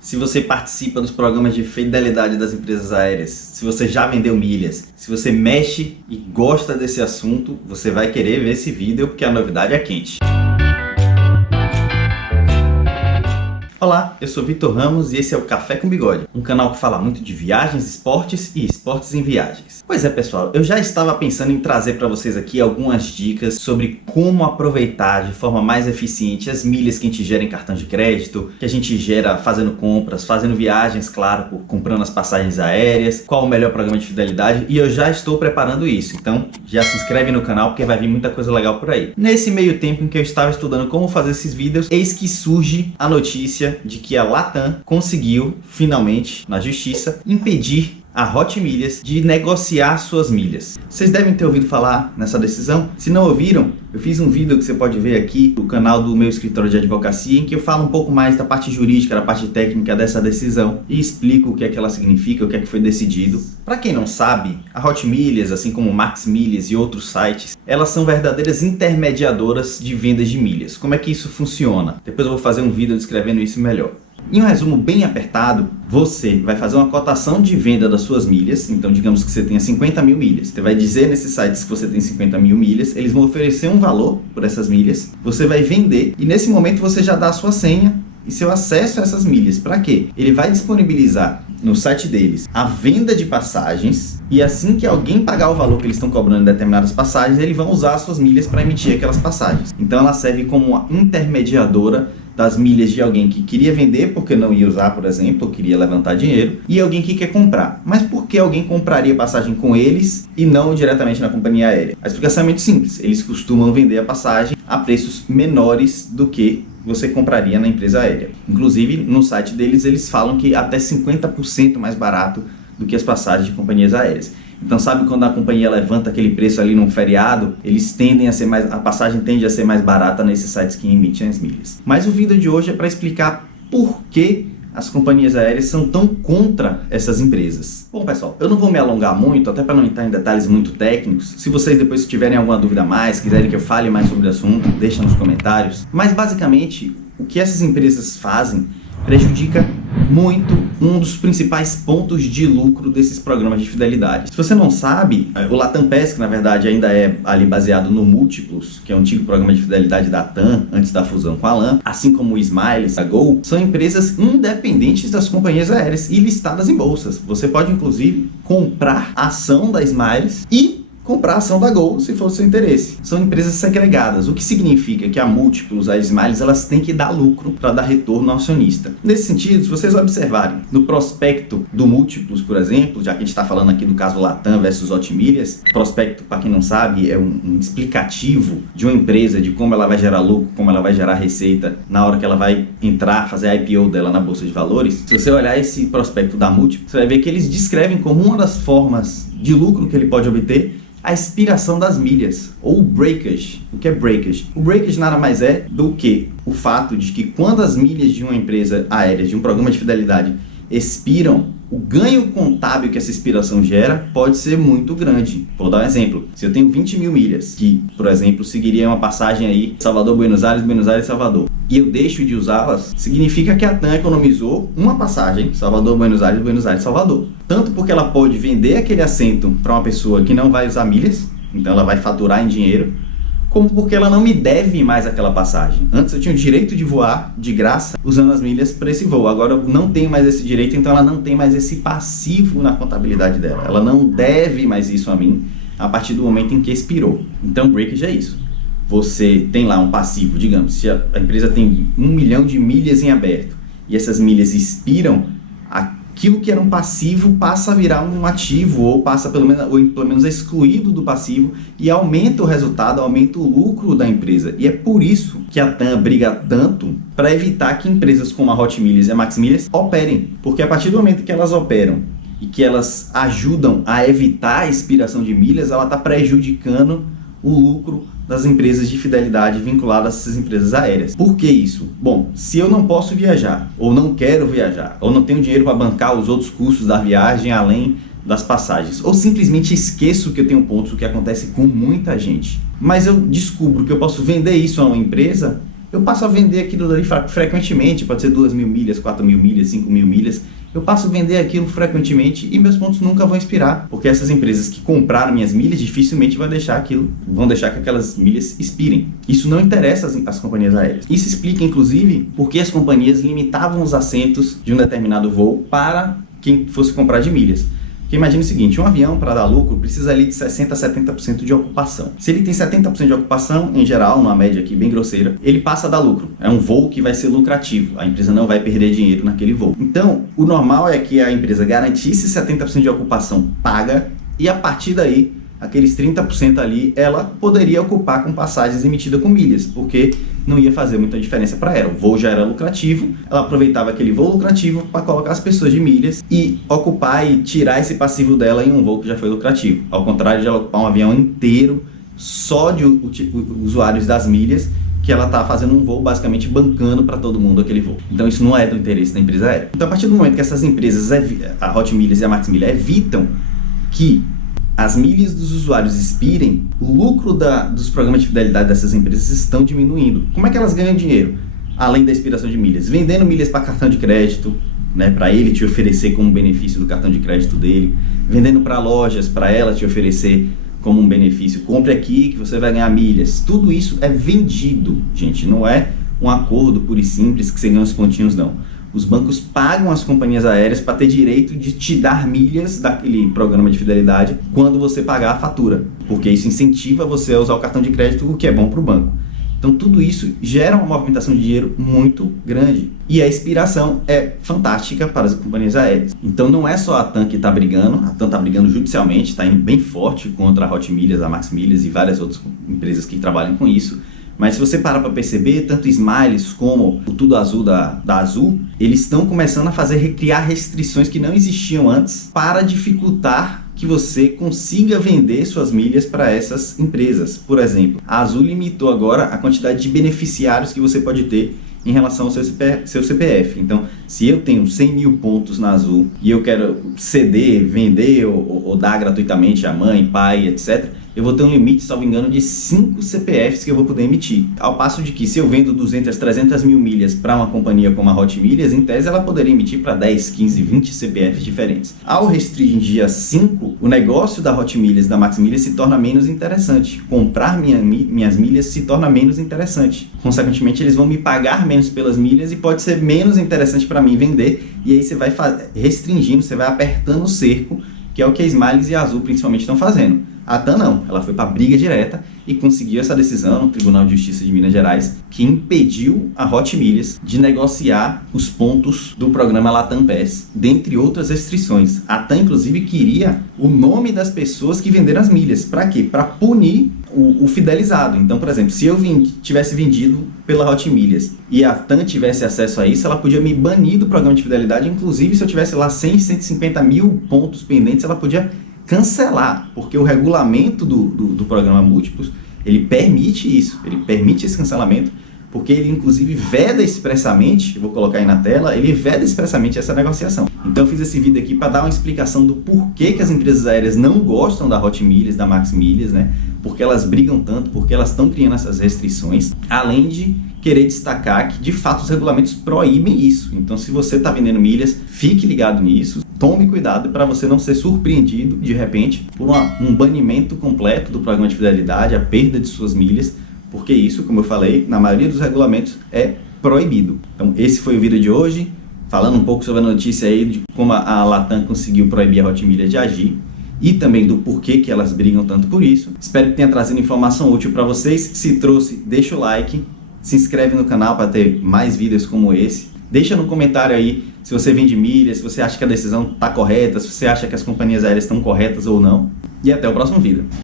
Se você participa dos programas de fidelidade das empresas aéreas, se você já vendeu milhas, se você mexe e gosta desse assunto, você vai querer ver esse vídeo porque a novidade é quente. Olá, eu sou Vitor Ramos e esse é o Café com Bigode, um canal que fala muito de viagens, esportes e esportes em viagens. Pois é, pessoal, eu já estava pensando em trazer para vocês aqui algumas dicas sobre como aproveitar de forma mais eficiente as milhas que a gente gera em cartão de crédito, que a gente gera fazendo compras, fazendo viagens, claro, comprando as passagens aéreas, qual o melhor programa de fidelidade, e eu já estou preparando isso, então já se inscreve no canal porque vai vir muita coisa legal por aí. Nesse meio tempo em que eu estava estudando como fazer esses vídeos, eis que surge a notícia de que a Latam conseguiu, finalmente, na justiça, impedir a Hot Milhas de negociar suas milhas. Vocês devem ter ouvido falar nessa decisão. Se não ouviram, eu fiz um vídeo que você pode ver aqui no canal do meu escritório de advocacia, em que eu falo um pouco mais da parte jurídica, da parte técnica dessa decisão e explico o que é que ela significa, o que é que foi decidido. Para quem não sabe, a Hot Milhas, assim como Max Milhas e outros sites, elas são verdadeiras intermediadoras de vendas de milhas. Como é que isso funciona? Depois eu vou fazer um vídeo descrevendo isso melhor. Em um resumo bem apertado, você vai fazer uma cotação de venda das suas milhas. Então, digamos que você tenha 50 mil milhas. Você vai dizer nesses sites que você tem 50 mil milhas, eles vão oferecer um valor por essas milhas, você vai vender e nesse momento você já dá a sua senha e seu acesso a essas milhas. Para quê? Ele vai disponibilizar no site deles a venda de passagens e assim que alguém pagar o valor que eles estão cobrando em determinadas passagens, eles vão usar as suas milhas para emitir aquelas passagens. Então, ela serve como uma intermediadora das milhas de alguém que queria vender porque não ia usar, por exemplo, ou queria levantar dinheiro, e alguém que quer comprar. Mas por que alguém compraria passagem com eles e não diretamente na companhia aérea? A explicação é muito simples. Eles costumam vender a passagem a preços menores do que você compraria na empresa aérea. Inclusive, no site deles, eles falam que até 50% mais barato do que as passagens de companhias aéreas. Então, sabe quando a companhia levanta aquele preço ali num feriado, eles tendem a ser mais, a passagem tende a ser mais barata nesses sites que emitem as milhas. Mas o vídeo de hoje é para explicar por que as companhias aéreas são tão contra essas empresas. Bom, pessoal, eu não vou me alongar muito, até para não entrar em detalhes muito técnicos. Se vocês depois tiverem alguma dúvida a mais, quiserem que eu fale mais sobre o assunto, deixa nos comentários. Mas, basicamente, o que essas empresas fazem prejudica muito um dos principais pontos de lucro desses programas de fidelidade. Se você não sabe, o Latam PES, que na verdade ainda é ali baseado no Múltiplos, que é um antigo programa de fidelidade da TAM, antes da fusão com a LAN, assim como o Smiles, a Gol, são empresas independentes das companhias aéreas e listadas em bolsas. Você pode, inclusive, comprar a ação da Smiles e comprar a ação da Gol, se for do seu interesse. São empresas segregadas, o que significa que a Múltiplos, a Smiles, elas têm que dar lucro para dar retorno ao acionista. Nesse sentido, se vocês observarem no prospecto do Múltiplos, por exemplo, já que a gente está falando aqui do caso Latam versus Hot Milhas, prospecto, para quem não sabe, é um explicativo de uma empresa, de como ela vai gerar lucro, como ela vai gerar receita na hora que ela vai entrar, fazer a IPO dela na Bolsa de Valores. Se você olhar esse prospecto da Múltiplos, você vai ver que eles descrevem como uma das formas de lucro que ele pode obter a expiração das milhas, ou breakage. O que é breakage? O breakage nada mais é do que o fato de que quando as milhas de uma empresa aérea, de um programa de fidelidade, expiram, o ganho contábil que essa expiração gera pode ser muito grande. Vou dar um exemplo. Se eu tenho 20 mil milhas, que, por exemplo, seguiria uma passagem aí Salvador-Buenos Aires, Buenos Aires-Salvador, e eu deixo de usá-las, significa que a TAM economizou uma passagem Salvador-Buenos Aires, Buenos Aires-Salvador. Tanto porque ela pode vender aquele assento para uma pessoa que não vai usar milhas, então ela vai faturar em dinheiro, como porque ela não me deve mais aquela passagem. Antes eu tinha o direito de voar de graça usando as milhas para esse voo. Agora eu não tenho mais esse direito, então ela não tem mais esse passivo na contabilidade dela. Ela não deve mais isso a mim a partir do momento em que expirou. Então breakage é isso. Você tem lá um passivo, digamos, se a empresa tem 1 milhão de milhas em aberto e essas milhas expiram, aquilo que era um passivo passa a virar um ativo ou passa pelo menos é excluído do passivo e aumenta o resultado, aumenta o lucro da empresa. E é por isso que a TAM briga tanto para evitar que empresas como a Hot Milhas e a Max Milhas operem. Porque a partir do momento que elas operam e que elas ajudam a evitar a expiração de milhas, ela está prejudicando o lucro das empresas de fidelidade vinculadas a essas empresas aéreas. Por que isso? Bom, se eu não posso viajar, ou não quero viajar, ou não tenho dinheiro para bancar os outros custos da viagem além das passagens, ou simplesmente esqueço que eu tenho pontos, o que acontece com muita gente, mas eu descubro que eu posso vender isso a uma empresa, eu passo a vender aquilo ali frequentemente, pode ser 2.000 milhas, 4.000 milhas, 5.000 milhas, eu passo a vender aquilo frequentemente e meus pontos nunca vão expirar, porque essas empresas que compraram minhas milhas dificilmente vão deixar que aquelas milhas expirem. Isso não interessa às companhias aéreas. Isso explica, inclusive, por que as companhias limitavam os assentos de um determinado voo para quem fosse comprar de milhas. Porque imagine o seguinte, um avião para dar lucro precisa ali de 60% a 70% de ocupação. Se ele tem 70% de ocupação, em geral, numa média aqui bem grosseira, ele passa a dar lucro. É um voo que vai ser lucrativo, a empresa não vai perder dinheiro naquele voo. Então, o normal é que a empresa garantisse 70% de ocupação paga e a partir daí, aqueles 30% ali, ela poderia ocupar com passagens emitidas com milhas, porque não ia fazer muita diferença para ela. O voo já era lucrativo, ela aproveitava aquele voo lucrativo para colocar as pessoas de milhas e ocupar e tirar esse passivo dela em um voo que já foi lucrativo. Ao contrário de ela ocupar um avião inteiro só de usuários das milhas, que ela está fazendo um voo basicamente bancando para todo mundo aquele voo. Então isso não é do interesse da empresa aérea. Então a partir do momento que essas empresas, a Hot Milhas e a Max Milha, evitam que as milhas dos usuários expirem, o lucro dos programas de fidelidade dessas empresas estão diminuindo. Como é que elas ganham dinheiro? Além da expiração de milhas? Vendendo milhas para cartão de crédito, né, para ele te oferecer como benefício do cartão de crédito dele. Vendendo para lojas, para ela te oferecer como um benefício. Compre aqui que você vai ganhar milhas. Tudo isso é vendido, gente. Não é um acordo puro e simples que você ganha os pontinhos, não. Os bancos pagam as companhias aéreas para ter direito de te dar milhas daquele programa de fidelidade quando você pagar a fatura, porque isso incentiva você a usar o cartão de crédito, o que é bom para o banco. Então tudo isso gera uma movimentação de dinheiro muito grande e a expiração é fantástica para as companhias aéreas. Então não é só a TAM que está brigando, a TAM está brigando judicialmente, está indo bem forte contra a Hot Milhas, a Max Milhas e várias outras empresas que trabalham com isso. Mas se você parar para perceber, tanto Smiles como o Tudo Azul da Azul, eles estão começando a recriar restrições que não existiam antes para dificultar que você consiga vender suas milhas para essas empresas. Por exemplo, a Azul limitou agora a quantidade de beneficiários que você pode ter em relação ao seu CPF. Então, se eu tenho 100 mil pontos na Azul e eu quero ceder, vender ou dar gratuitamente a mãe, pai, etc., eu vou ter um limite, salvo engano, de 5 CPFs que eu vou poder emitir. Ao passo de que se eu vendo 200, 300 mil milhas para uma companhia como a Hot Milhas, em tese ela poderia emitir para 10, 15, 20 CPFs diferentes. Ao restringir a 5, o negócio da Hot Milhas e da Max Milhas se torna menos interessante. Comprar minhas milhas se torna menos interessante. Consequentemente, eles vão me pagar menos pelas milhas e pode ser menos interessante para mim vender. E aí você vai restringindo, você vai apertando o cerco, que é o que a Smiles e a Azul principalmente estão fazendo. A TAM não, ela foi para a briga direta e conseguiu essa decisão no Tribunal de Justiça de Minas Gerais, que impediu a Hot Milhas de negociar os pontos do programa Latam Pass, dentre outras restrições. A TAM, inclusive, queria o nome das pessoas que venderam as milhas. Para quê? Para punir o fidelizado. Então, por exemplo, se eu tivesse vendido pela Hot Milhas e a TAM tivesse acesso a isso, ela podia me banir do programa de fidelidade. Inclusive, se eu tivesse lá 100, 150 mil pontos pendentes, ela podia cancelar, porque o regulamento do programa Múltiplos, ele permite isso, ele permite esse cancelamento, porque ele inclusive veda expressamente, eu vou colocar aí na tela, ele veda expressamente essa negociação. Então eu fiz esse vídeo aqui para dar uma explicação do porquê que as empresas aéreas não gostam da Hot Milhas, da Max Milhas, né? Porque elas brigam tanto, porque elas estão criando essas restrições, além de querer destacar que de fato os regulamentos proíbem isso. Então se você está vendendo milhas, fique ligado nisso. Tome cuidado para você não ser surpreendido, de repente, por um banimento completo do programa de fidelidade, a perda de suas milhas, porque isso, como eu falei, na maioria dos regulamentos é proibido. Então, esse foi o vídeo de hoje, falando um pouco sobre a notícia aí de como a Latam conseguiu proibir a Hot Milhas de agir e também do porquê que elas brigam tanto por isso. Espero que tenha trazido informação útil para vocês. Se trouxe, deixa o like, se inscreve no canal para ter mais vídeos como esse. Deixa no comentário aí se você vende milhas, se você acha que a decisão está correta, se você acha que as companhias aéreas estão corretas ou não. E até o próximo vídeo.